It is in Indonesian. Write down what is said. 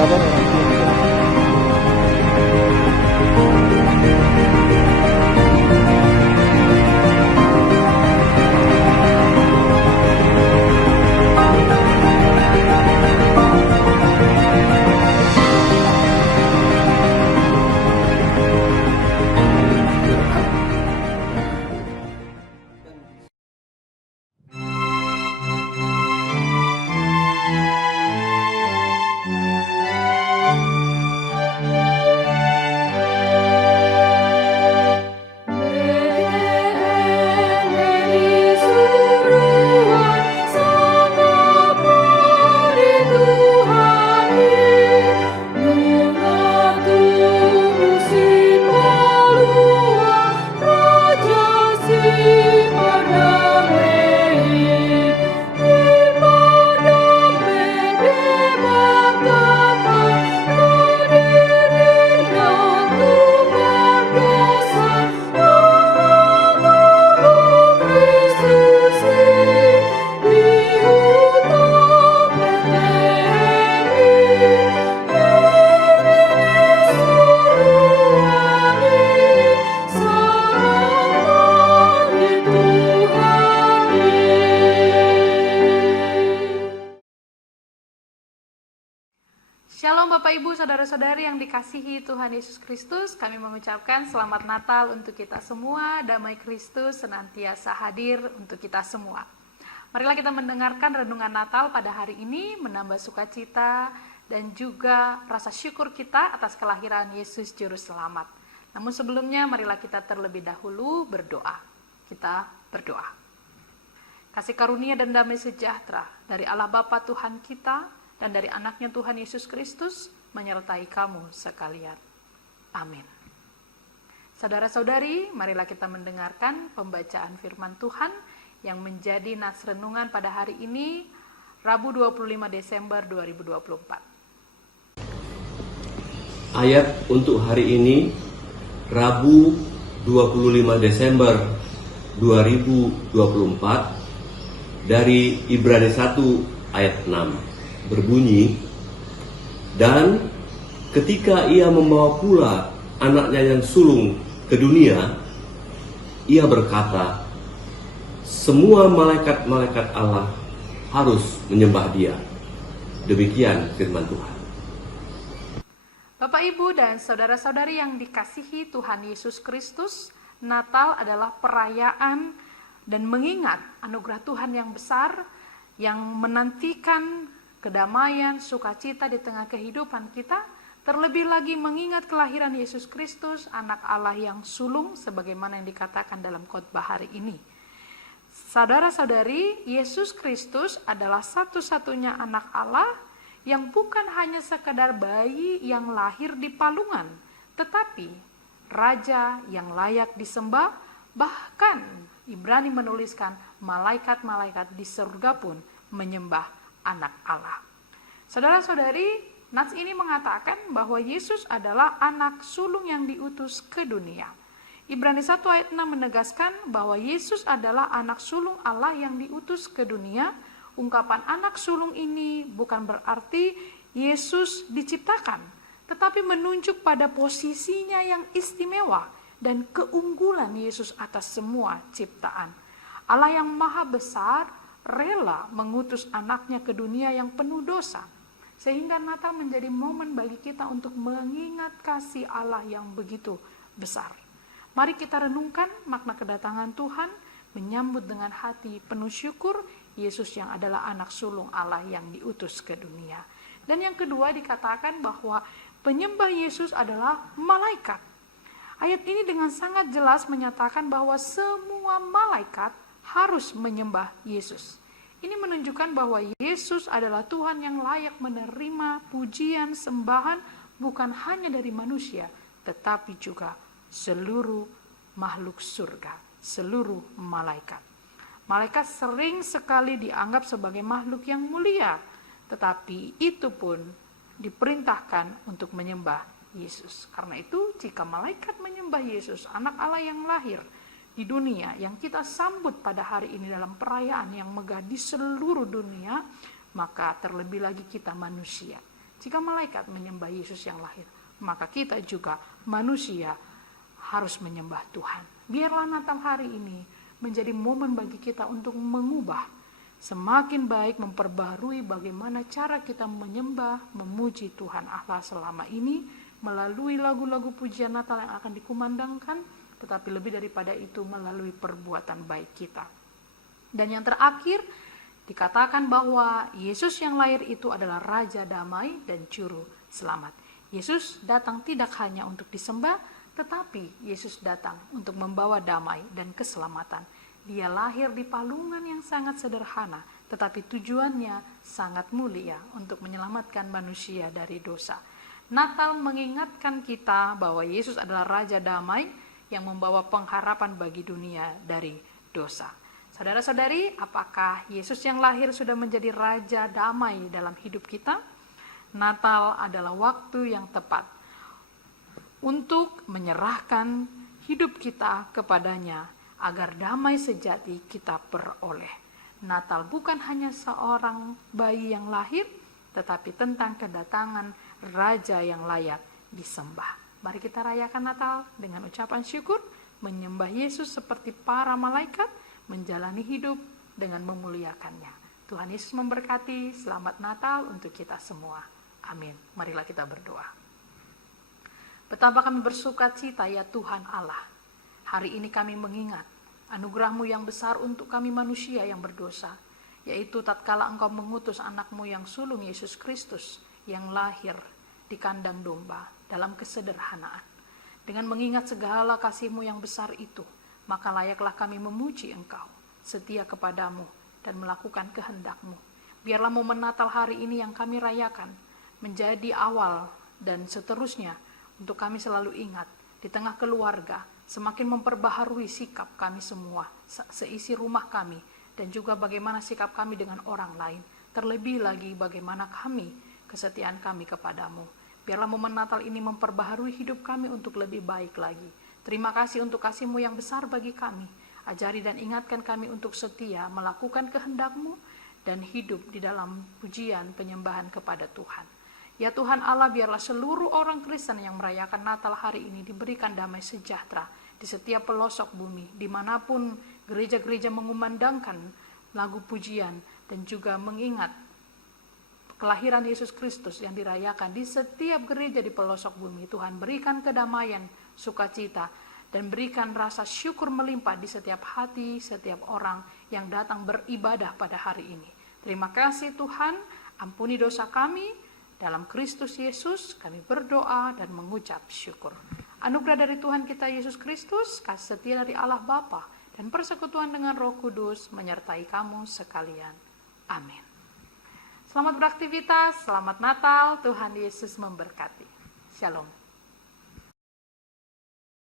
sadar orang tua kita. Shalom Bapak Ibu, Saudara-saudari yang dikasihi Tuhan Yesus Kristus. Kami mengucapkan selamat Natal untuk kita semua. Damai Kristus senantiasa hadir untuk kita semua. Marilah kita mendengarkan renungan Natal pada hari ini, menambah sukacita dan juga rasa syukur kita atas kelahiran Yesus Juru Selamat. Namun sebelumnya marilah kita terlebih dahulu berdoa. Kita berdoa. Kasih karunia dan damai sejahtera dari Allah Bapa Tuhan kita dan dari anaknya Tuhan Yesus Kristus menyertai kamu sekalian. Amin. Saudara-saudari, marilah kita mendengarkan pembacaan firman Tuhan yang menjadi nats renungan pada hari ini, Rabu 25 Desember 2024. Ayat untuk hari ini, Rabu 25 Desember 2024, dari Ibrani 1 ayat 6. Berbunyi, dan ketika ia membawa pula anaknya yang sulung ke dunia, ia berkata, semua malaikat-malaikat Allah harus menyembah dia. Demikian firman Tuhan. Bapak, Ibu, dan saudara-saudari yang dikasihi Tuhan Yesus Kristus, Natal adalah perayaan dan mengingat anugerah Tuhan yang besar yang menantikan kedamaian, sukacita di tengah kehidupan kita, terlebih lagi mengingat kelahiran Yesus Kristus, anak Allah yang sulung, sebagaimana yang dikatakan dalam khotbah hari ini. Saudara-saudari, Yesus Kristus adalah satu-satunya anak Allah yang bukan hanya sekadar bayi yang lahir di palungan, tetapi Raja yang layak disembah, bahkan Ibrani menuliskan malaikat-malaikat di surga pun menyembah anak Allah. Saudara-saudari, nats ini mengatakan bahwa Yesus adalah anak sulung yang diutus ke dunia. Ibrani 1 ayat 6 menegaskan bahwa Yesus adalah anak sulung Allah yang diutus ke dunia. Ungkapan anak sulung ini bukan berarti Yesus diciptakan, tetapi menunjuk pada posisinya yang istimewa dan keunggulan Yesus atas semua ciptaan. Allah yang maha besar rela mengutus anaknya ke dunia yang penuh dosa, sehingga Natal menjadi momen bagi kita untuk mengingat kasih Allah yang begitu besar. Mari kita renungkan makna kedatangan Tuhan, menyambut dengan hati penuh syukur Yesus yang adalah anak sulung Allah yang diutus ke dunia. Dan yang kedua dikatakan bahwa penyembah Yesus adalah malaikat. Ayat ini dengan sangat jelas menyatakan bahwa semua malaikat harus menyembah Yesus. Ini menunjukkan bahwa Yesus adalah Tuhan yang layak menerima pujian sembahan bukan hanya dari manusia, tetapi juga seluruh makhluk surga, seluruh malaikat. Malaikat sering sekali dianggap sebagai makhluk yang mulia, tetapi itu pun diperintahkan untuk menyembah Yesus. Karena itu, jika malaikat menyembah Yesus, anak Allah yang lahir di dunia, yang kita sambut pada hari ini dalam perayaan yang megah di seluruh dunia, maka terlebih lagi kita manusia, Jika malaikat menyembah Yesus yang lahir, maka kita juga manusia harus menyembah Tuhan. Biarlah Natal hari ini menjadi momen bagi kita untuk mengubah, semakin baik memperbarui bagaimana cara kita menyembah, memuji Tuhan Allah selama ini melalui lagu-lagu pujian Natal yang akan dikumandangkan, tetapi lebih daripada itu melalui perbuatan baik kita. Dan yang terakhir, dikatakan bahwa Yesus yang lahir itu adalah Raja Damai dan Juru Selamat. Yesus datang tidak hanya untuk disembah, tetapi Yesus datang untuk membawa damai dan keselamatan. Dia lahir di palungan yang sangat sederhana, tetapi tujuannya sangat mulia untuk menyelamatkan manusia dari dosa. Natal mengingatkan kita bahwa Yesus adalah Raja Damai yang membawa pengharapan bagi dunia dari dosa. Saudara-saudari, apakah Yesus yang lahir sudah menjadi Raja Damai dalam hidup kita? Natal adalah waktu yang tepat untuk menyerahkan hidup kita kepadanya agar damai sejati kita peroleh. Natal bukan hanya seorang bayi yang lahir, tetapi tentang kedatangan Raja yang layak disembah. Mari kita rayakan Natal dengan ucapan syukur, menyembah Yesus seperti para malaikat, menjalani hidup dengan memuliakannya. Tuhan Yesus memberkati. Selamat Natal untuk kita semua. Amin. Marilah kita berdoa. Betapa kami bersuka cita ya Tuhan Allah. Hari ini kami mengingat anugerah-Mu yang besar untuk kami manusia yang berdosa, yaitu tatkala Engkau mengutus anak-Mu yang sulung Yesus Kristus yang lahir di kandang domba dalam kesederhanaan. Dengan mengingat segala kasih-Mu yang besar itu, maka layaklah kami memuji Engkau, setia kepadamu, dan melakukan kehendak-Mu. Biarlah momen Natal hari ini yang kami rayakan menjadi awal dan seterusnya untuk kami selalu ingat di tengah keluarga, semakin memperbaharui sikap kami semua, seisi rumah kami, dan juga bagaimana sikap kami dengan orang lain. Terlebih lagi bagaimana kami, kesetiaan kami kepadamu. Biarlah momen Natal ini memperbaharui hidup kami untuk lebih baik lagi. Terima kasih untuk kasih-Mu yang besar bagi kami. Ajari dan ingatkan kami untuk setia melakukan kehendak-Mu dan hidup di dalam pujian penyembahan kepada Tuhan. Ya Tuhan Allah, biarlah seluruh orang Kristen yang merayakan Natal hari ini diberikan damai sejahtera di setiap pelosok bumi, dimanapun gereja-gereja mengumandangkan lagu pujian dan juga mengingat kelahiran Yesus Kristus yang dirayakan di setiap gereja di pelosok bumi. Tuhan, berikan kedamaian, sukacita, dan berikan rasa syukur melimpah di setiap hati, setiap orang yang datang beribadah pada hari ini. Terima kasih Tuhan, ampuni dosa kami, dalam Kristus Yesus kami berdoa dan mengucap syukur. Anugerah dari Tuhan kita Yesus Kristus, kasih setia dari Allah Bapa, dan persekutuan dengan Roh Kudus menyertai kamu sekalian. Amin. Selamat beraktivitas, selamat Natal, Tuhan Yesus memberkati. Shalom.